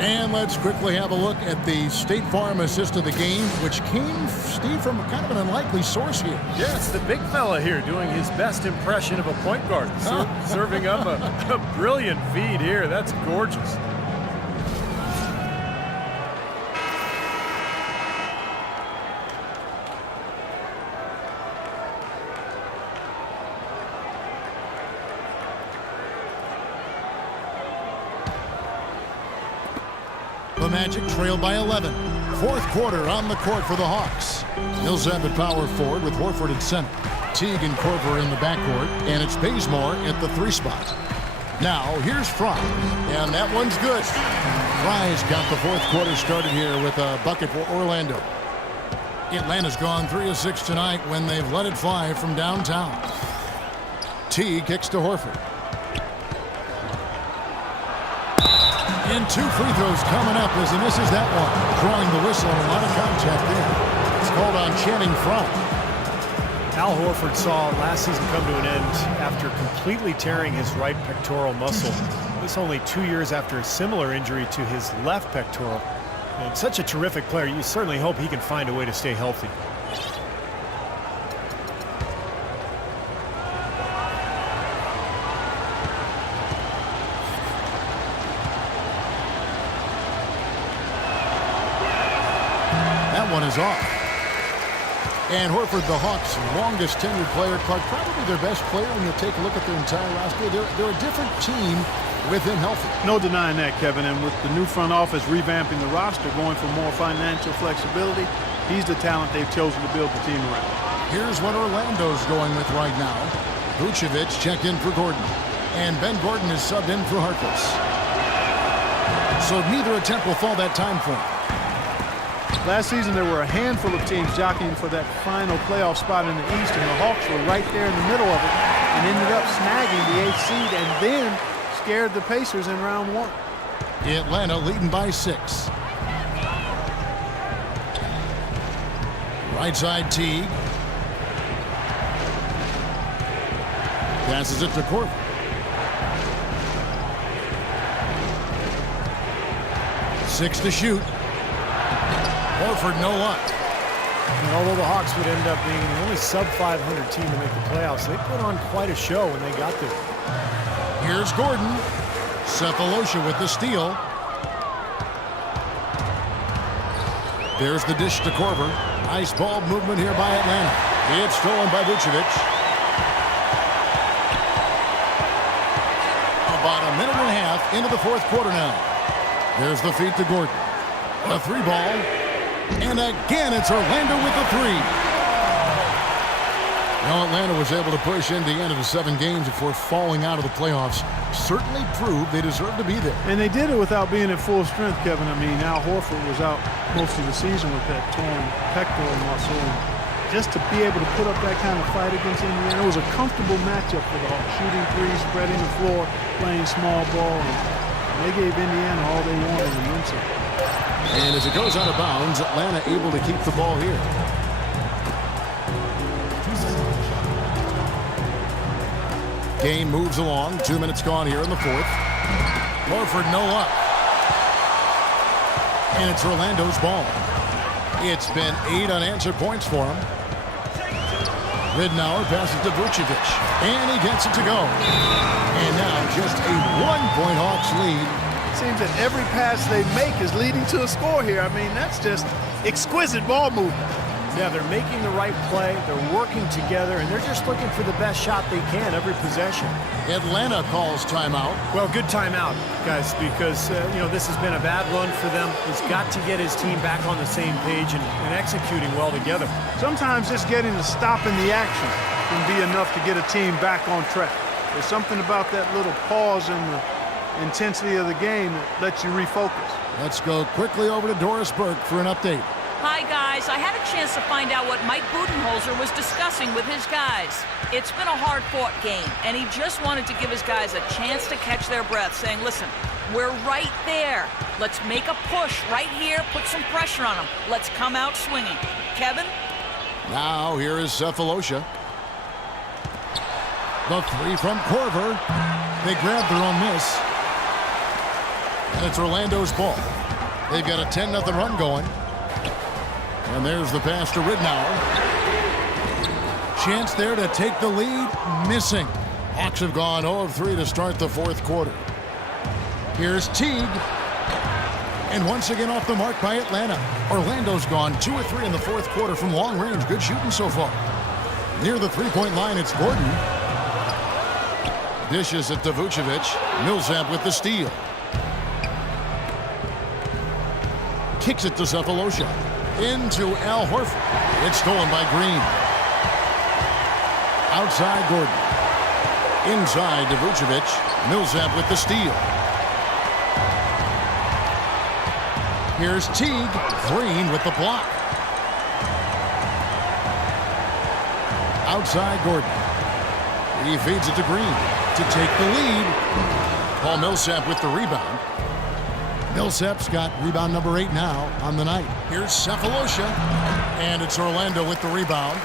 And let's quickly have a look at the State Farm assist of the game, which came, Steve, from kind of an unlikely source here. Yeah, it's the big fella here doing his best impression of a point guard, serving up a brilliant feed here. That's gorgeous. The Magic trail by 11. Fourth quarter on the court for the Hawks. They'll have at power forward with Horford at center. Teague and Korver in the backcourt, and it's Bazemore at the 3 spot. Now, here's Fry, and that one's good. Fry's got the fourth quarter started here with a bucket for Orlando. Atlanta's gone 3 of 6 tonight when they've let it fly from downtown. Teague kicks to Horford. And 2 free throws coming up as he misses that one. Drawing the whistle and a lot of contact there. It's called on Channing Frye. Al Horford saw last season come to an end after completely tearing his right pectoral muscle. This only 2 years after a similar injury to his left pectoral. And such a terrific player, you certainly hope he can find a way to stay healthy. One is off. And Horford, the Hawks' longest tenured player, Clark, probably their best player when you take a look at their entire roster. They're a different team with him healthy. No denying that, Kevin. And with the new front office revamping the roster, going for more financial flexibility, he's the talent they've chosen to build the team around. Here's what Orlando's going with right now. Vucevic checked in for Gordon. And Ben Gordon is subbed in for Harkless. So neither attempt will fall that time for him. Last season, there were a handful of teams jockeying for that final playoff spot in the East, and the Hawks were right there in the middle of it and ended up snagging the 8th seed and then scared the Pacers in round 1. Atlanta leading by 6. Right side Teague. Passes it to Korver. Six to shoot. Horford, no luck. And although the Hawks would end up being the only sub-500 team to make the playoffs, they put on quite a show when they got there. Here's Gordon. Sefolosha with the steal. There's the dish to Korver. Nice ball movement here by Atlanta. It's stolen by Vucevic. About a minute and a half into the fourth quarter now. There's the feed to Gordon. A 3 ball. And again, it's Orlando with the 3. Now Atlanta was able to push Indiana to 7 games before falling out of the playoffs. Certainly proved they deserve to be there. And they did it without being at full strength, Kevin. I mean, Al Horford was out most of the season with that torn pectoral muscle. And just to be able to put up that kind of fight against Indiana, it was a comfortable matchup for the Hawks. Shooting threes, spreading the floor, playing small ball. And they gave Indiana all they wanted and then some. And as it goes out of bounds, Atlanta able to keep the ball here. Game moves along. 2 minutes gone here in the fourth. Horford, no luck. And it's Orlando's ball. It's been 8 unanswered points for him. Ridnour passes to Vucevic. And he gets it to go. And now just a 1-point Hawks lead. Seems that every pass they make is leading to a score here. I mean, that's just exquisite ball movement. Yeah, they're making the right play, they're working together, and they're just looking for the best shot they can every possession. Atlanta calls timeout. Well, good timeout, guys, because, this has been a bad run for them. He's got to get his team back on the same page and executing well together. Sometimes just getting a stop in the action can be enough to get a team back on track. There's something about that little pause in the intensity of the game that lets you refocus. Let's go quickly over to Doris Burke for an update. Hi, guys. I had a chance to find out what Mike Budenholzer was discussing with his guys. It's been a hard-fought game, and he just wanted to give his guys a chance to catch their breath, saying, listen, we're right there. Let's make a push right here, put some pressure on them. Let's come out swinging. Kevin? Now here is Sefolosha. The 3 from Korver. They grab their own miss. And it's Orlando's ball. They've got a 10-0 run going. And there's the pass to Ridnour. Chance there to take the lead. Missing. Hawks have gone 0 of 3 to start the fourth quarter. Here's Teague. And once again off the mark by Atlanta. Orlando's gone 2 of 3 in the fourth quarter from long range. Good shooting so far. Near the three-point line, it's Gordon. Dishes it to Vucevic. Millsap with the steal. Kicks it to Sefolosha. Into Al Horford. It's stolen by Green. Outside Gordon. Inside to Vucevic. Millsap with the steal. Here's Teague. Green with the block. Outside Gordon. He feeds it to Green to take the lead. Paul Millsap with the rebound. Millsap's got rebound number 8 now on the night. Here's Sefolosha. And it's Orlando with the rebound.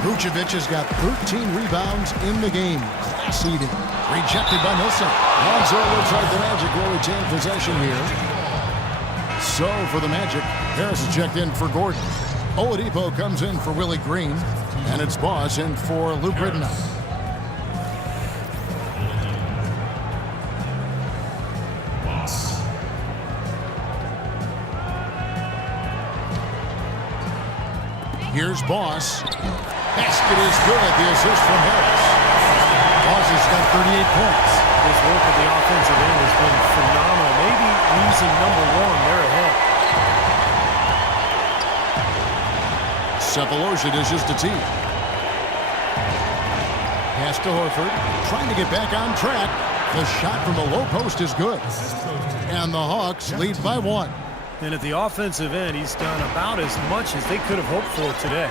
Vucevic has got 13 rebounds in the game. Class eating. Rejected by Millsap. Lonzo looks like the Magic will retain possession here. So for the Magic, Harris is checked in for Gordon. Oladipo comes in for Willie Green. And it's Boss in for Luke Ridnour. Here's Boss. Basket is good. The assist from Harris. Boss has got 38 points. His work at the offensive end has been phenomenal. Maybe reason number 1, they're ahead. Sefolosha dishes to Teague. Pass to Horford. Trying to get back on track. The shot from the low post is good. And the Hawks lead by 1. And at the offensive end, he's done about as much as they could have hoped for today.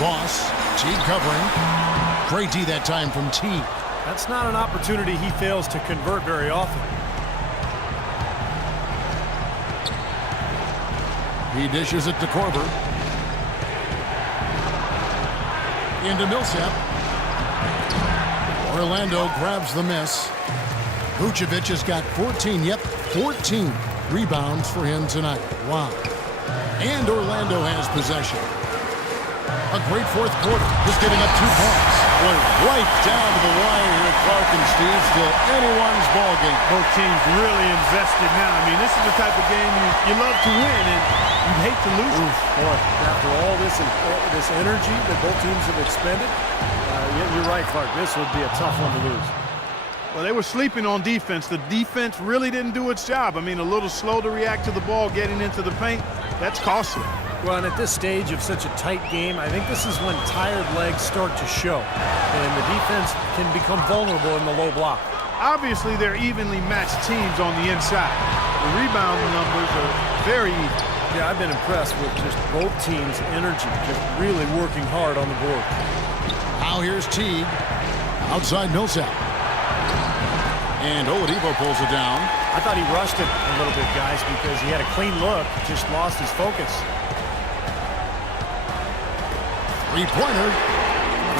Boss, Teague covering. Great D that time from Teague. That's not an opportunity he fails to convert very often. He dishes it to Korver. Into Millsap. Orlando grabs the miss. Vucevic has got 14, 14 rebounds for him tonight. Wow. And Orlando has possession. A great fourth quarter, just giving up 2 points. Went right down to the wire here, Clark and Steve. Still anyone's ball game. Both teams really invested now. I mean, this is the type of game you love to win, and you'd hate to lose it. Boy, after all this energy that both teams have expended, you're right, Clark. This would be a tough one to lose. Well, they were sleeping on defense. The defense really didn't do its job. I mean, a little slow to react to the ball getting into the paint. That's costly. Well, and at this stage of such a tight game, I think this is when tired legs start to show. And the defense can become vulnerable in the low block. Obviously, they're evenly matched teams on the inside. The rebound numbers are very even. Yeah, I've been impressed with just both teams' energy, just really working hard on the board. Now here's Teague. Outside Millsap. And Oladipo pulls it down. I thought he rushed it a little bit, guys, because he had a clean look, just lost his focus. Three-pointer.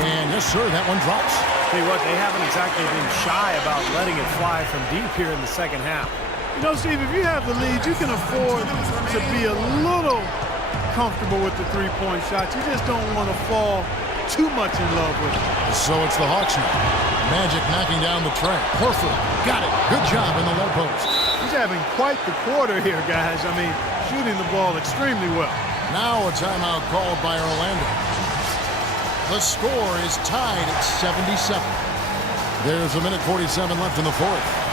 And yes, sir, that one drops. Tell you what, they haven't exactly been shy about letting it fly from deep here in the second half. You know, Steve, if you have the lead, you can afford to be a little comfortable with the three-point shot. You just don't want to fall too much in love with it. So it's the Hawks now. Magic knocking down the tray. Horford got it. Good job in the low post. He's having quite the quarter here, guys. I mean, shooting the ball extremely well. Now a timeout called by Orlando. The score is tied at 77. There's a minute 47 left in the fourth.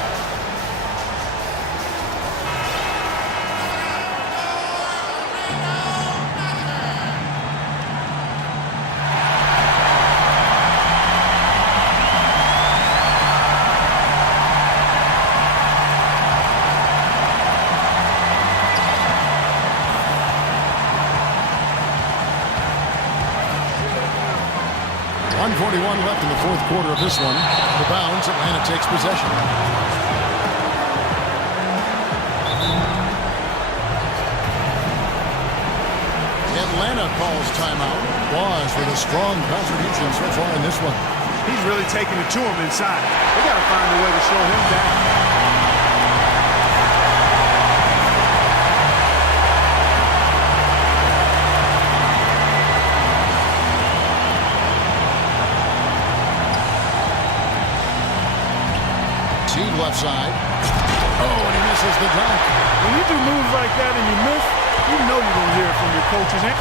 Left in the fourth quarter of this one. The bounds, Atlanta takes possession. Atlanta calls timeout. Boss with a strong contribution so far in this one. He's really taking it to him inside. They got to find a way to slow him down. Teague left side. Oh, and he misses the dunk. When you do moves like that and you miss, you know you're going to hear it from your coaches. I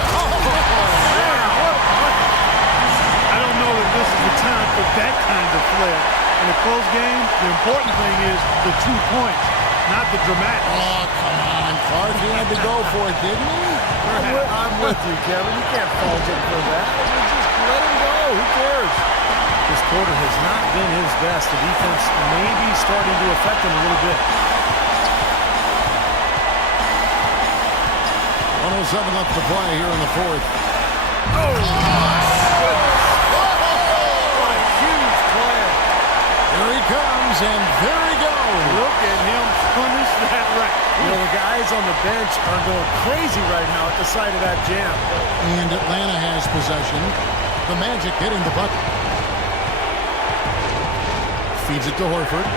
don't know that this is the time for that kind of flair. In a close game, the important thing is the 2 points, not the dramatic. Oh, come on. Clark, he had to go for it, didn't he? I'm with you, Kevin. You can't fault him for that. I mean, just let him go. Who cares? This quarter has not been his best. The defense may be starting to affect him a little bit. 107 left to play here in the fourth. Oh, my goodness. What a huge play. Here he comes, and there he goes. Look at him punish that right. You know, the guys on the bench are going crazy right now at the sight of that jam. And Atlanta has possession. The Magic getting the bucket. Feeds it to Horford.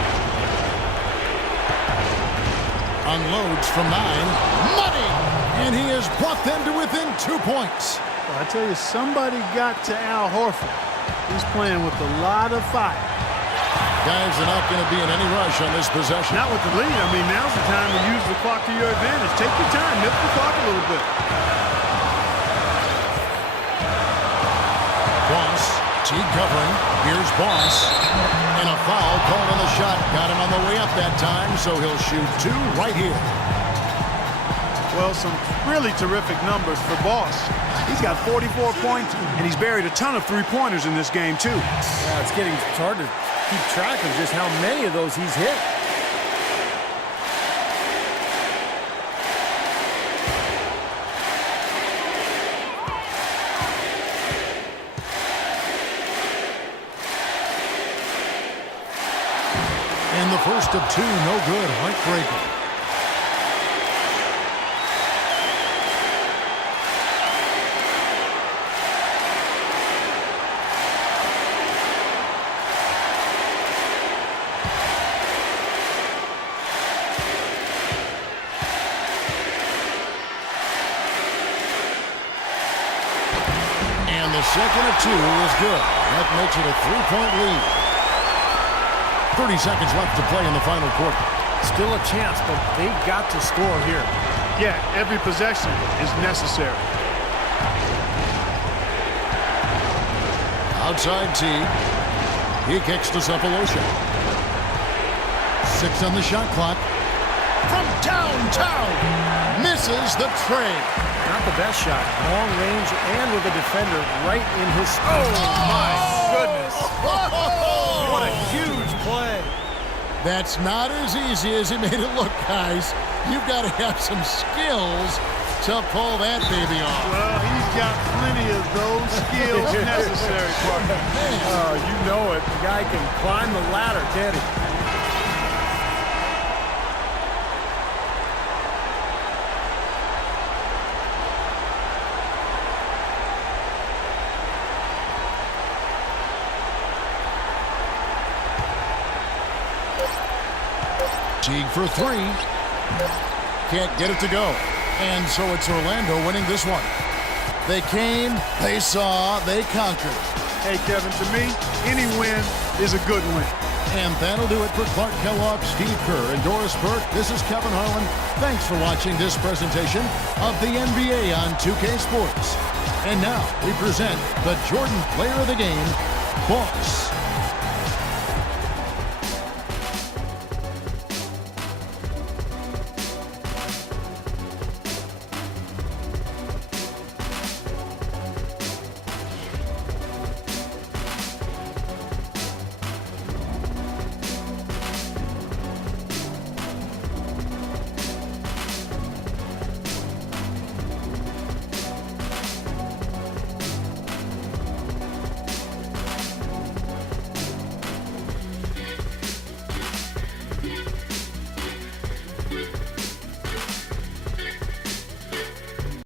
Unloads from 9. Money! And he has brought them to within 2 points. Well, I tell you, somebody got to Al Horford. He's playing with a lot of fire. Guys are not going to be in any rush on this possession. Not with the lead. I mean, now's the time to use the clock to your advantage. Take your time. Nip the clock a little bit. Boss. Teague covering. Here's Boss. And a foul called on the shot. Got him on the way up that time, so he'll shoot 2 right here. Well, some really terrific numbers for Boss. He's got 44 points, and he's buried a ton of three-pointers in this game, too. Yeah, it's hard to keep track of just how many of those he's hit. And the first of 2, no good. Heartbreaker. And the second of 2 is good. That makes it a 3-point lead. 30 seconds left to play in the final quarter. Still a chance, but they've got to score here. Yeah, every possession is necessary. Outside Teague. He kicks to Sefolosha. 6 on the shot clock. From downtown. Misses the tray. Not the best shot. Long range and with a defender right in his... Oh, my goodness. What a huge play. That's not as easy as he made it look, guys. You've got to have some skills to pull that baby off. Well, he's got plenty of those skills necessary, partner. Oh, you know it. The guy can climb the ladder, can't he? Teague for 3. Can't get it to go. And so it's Orlando winning this one. They came, they saw, they conquered. Hey, Kevin, to me, any win is a good win. And that'll do it for Clark Kellogg, Steve Kerr, and Doris Burke. This is Kevin Harlan. Thanks for watching this presentation of the NBA on 2K Sports. And now we present the Jordan Player of the Game, Boss.